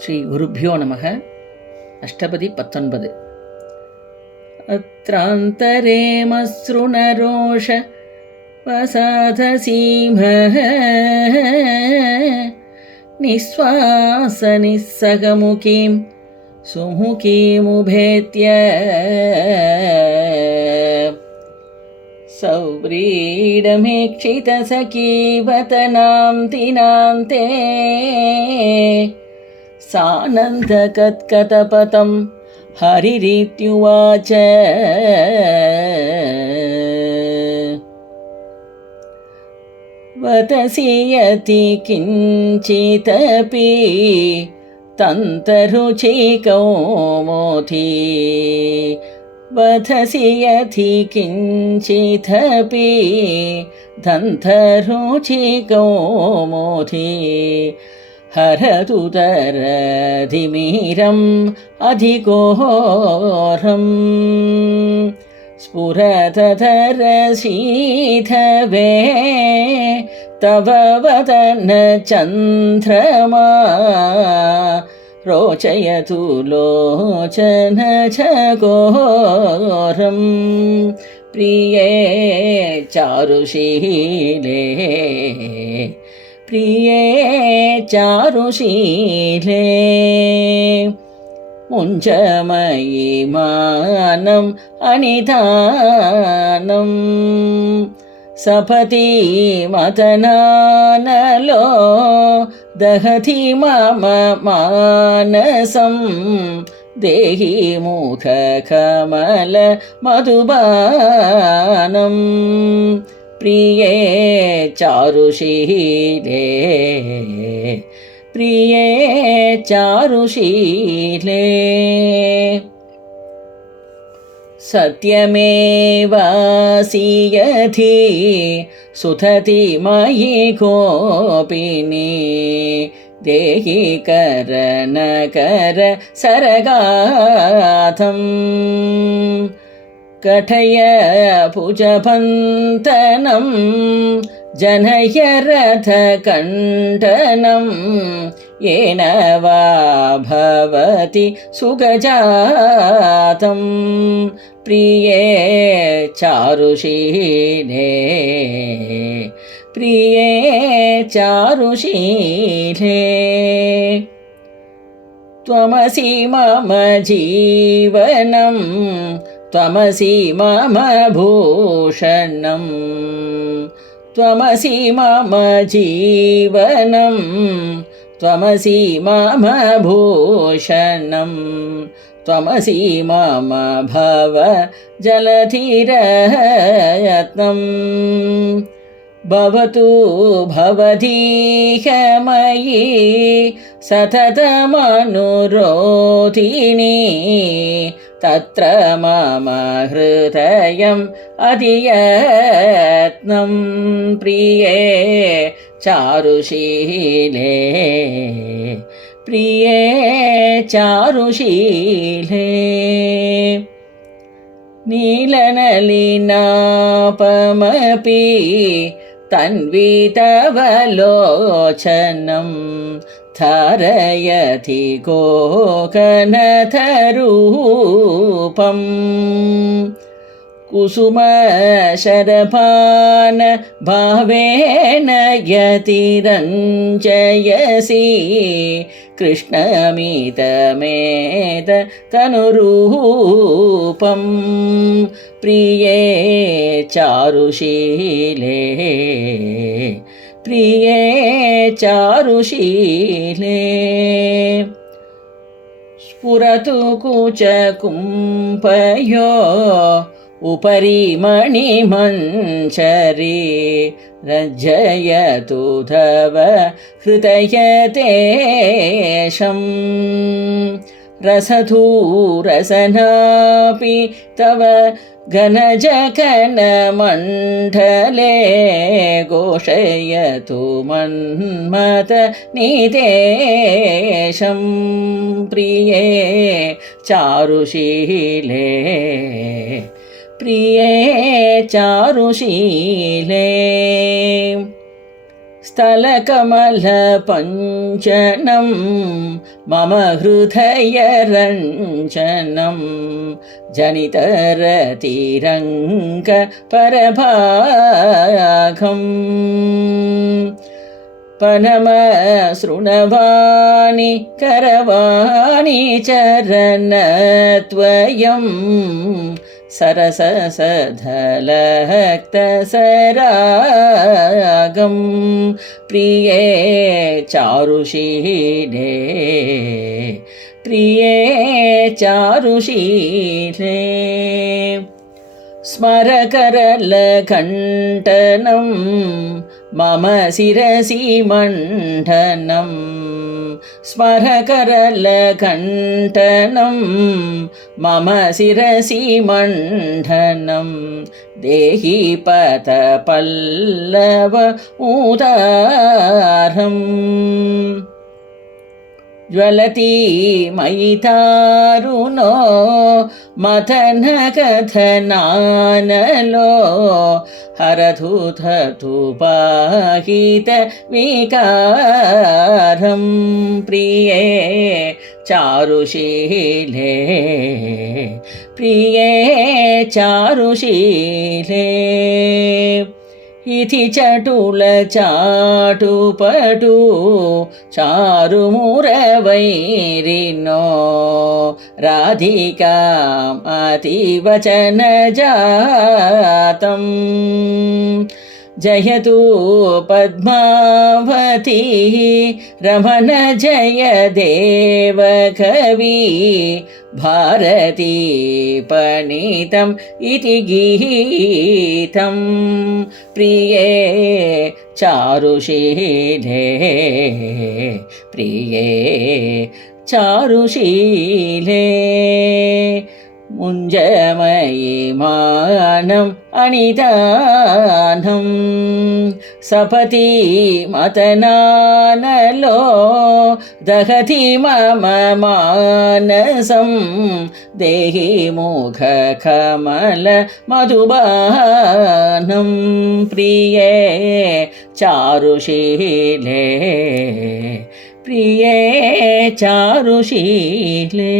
ಶ್ರೀ ಗುರುಭ್ಯೋ ನಮಃ. ಅಷ್ಟಪದಿ 19. ಅತ್ರಾಂತರೇ ಮಸೃಣರೋಷ ವಸಾಧಸೀಮಃ ನಿಶ್ವಾಸ ನಿಸ್ಸಗಮುಖೀಂ ಸುಮುಖೀಮುಭೇತ್ಯ ಸೌವ್ರೀಡಮೀಕ್ಷಿತಸಖೀವತನಾಂ ತಿನಾಂತೆ ಸಾನಂದಕತ್ಕತಪತಂ ಹರಿರಿತ್ಯುವಾಚ. ವತಸಿ ಯತಿ ಕಿಂಚಿತಪಿ ತಂತರುಚಿಕೌಮೋಧಿ ವತಸಿ ಯತಿ ಕಿಂಚಿತಪಿ ದಂತರುಚಿಕೌಮೋಧಿ ಹರತು ತರಧಿಮಿರಂ ಅಧಿಘೋರಂ ಸ್ಫುರತರಸೀಧವೇ ತವ ವದನ ಚಂದ್ರಮಾ ರೋಚಯತು ಲೋಚನ ಛಘೋರಂ ಪ್ರಿಯೇ ಚಾರುಶೀಲೇ ಪ್ರಿಯೇ ಚಾರುಶೀಲೇ ಮುಂಚಮಯಿ ಮಾನಂ ಅನಿಧಾನಂ ಸಪತಿ ಮತನಾನಲೋ ದಹತಿ ಮಮ ಮಾನಸಂ ದೇಹಿ ಮುಖ ಕಮಲ ಮಧುಬಾನಂ ಪ್ರಿಯೇ ಚಾರುಶೀಲೇ ಪ್ರಿಯೇ ಚಾರುಶೀಲೇ ಸತ್ಯಮೇವಾಸಿಯಧಿ ಸುಧತಿ ಮಯಿ ಗೋಪಿನಿ ದೇಹಿ ಕರನಕರ ಸರಗಾಥಂ ಕಠಯ ಭುಜಬಂಧನಂ ಜನಯ ರಥಕಂಠನಂ ಯೇನ ವಾ ಭವತಿ ಸುಗಜಾತಂ ಪ್ರಿಯೇ ಚಾರುಶೀಲೇ ಪ್ರಿಯೇ ಚಾರುಶೀಲೇ ತ್ವಮಸಿ ಮಮ ಜೀವನಂ ತ್ವಮಸಿ ಮಮ ಭೂಷಣಂ ತ್ವಮಸಿ ಮಮ ಜೀವನಂ ತ್ವಮಸಿ ಮಮ ಭೂಷಣಂ ತ್ವಮಸಿ ಮಮ ಭವ ಜಲಧಿರಯತ್ನಂ ಭವತು ಭವದೀಹ ಮಯಿ ಸತತಮನುರೋಧಿನಿ ತತ್ರ ಮಮ ಹೃದಯಂ ಅಧಿಯತ್ನಂ ಪ್ರಿಯೇ ಚಾರುಶೀಲೇ ಪ್ರಿಯೇ ಚಾರುಶೀಲೇ ನೀಲನಲಿನಾಪಮಪಿ ತನ್ವಿತವಲೋಚನಂ ಧಾರಯತಿ ಗೋಕನಥರೂಪಂ ಕುಸುಮ ಶರಪಾನ ಭಾವೇನ ಯತಿರಂಜಯಸಿ ಕೃಷ್ಣಮಿತಮೇತ ತನುರೂಪಂ ಪ್ರಿಯೇ ಚಾರುಶೀಲೇ ಪ್ರಿಯೇ ಚಾರುಶೀಲೇ ಸ್ಫುರತು ಕುಚಕುಂಭಯೋ ಉಪರಿ ಮಣಿಮಂಚರಿ ರಜ್ಜಯತು ಧವ ಹೃದಯತೇಶಂ ರಸಧೂರಸನಾಪಿ ತವ ಘನಜಕನಮಂಡಲೇ ಘೋಷಯತು ಮನ್ಮಥ ನಿದೇಶಂ ಪ್ರಿಯೇ ಚಾರುಶೀಲೇ ಪ್ರಿಯೇ ಚಾರುಶೀಲೇ स्थलकमलपञ्चनं मम हृदयरञ्जनं जनितरतिरङ्गपरभागम् पनमसृणवाणि करवाणि चरणद्वयं सरससधलक्तसरागं प्रिये चारुशीले प्रिये चारुशीले स्मरकरलकण्ठनं मम शिरसि मण्डनं स्मरकरलकण्ठनं मम शिरसि मण्डनं देहि पथपल्लव उदारम् ज्वलति मयि तारुणो मथनकथनानलो हरधुधतु पाहितविकारं प्रिये चारुशीले प्रिये चारुशीले इति चटुलचाटुपटु चारुमुरवैरिणो राधिकाम् अतिवचनजातं जयतु पद्मावती रमण जय देवकवि भारती पणितम् इति गीतं प्रिये चारुशीले प्रिये चारुशीले मुञ्जमयिमानम् अनिदानं सपति मतनानलो दहति मम मानसं देहि मुखकमल मधुबानं प्रिये चारुशीले प्रिये चारुशीले।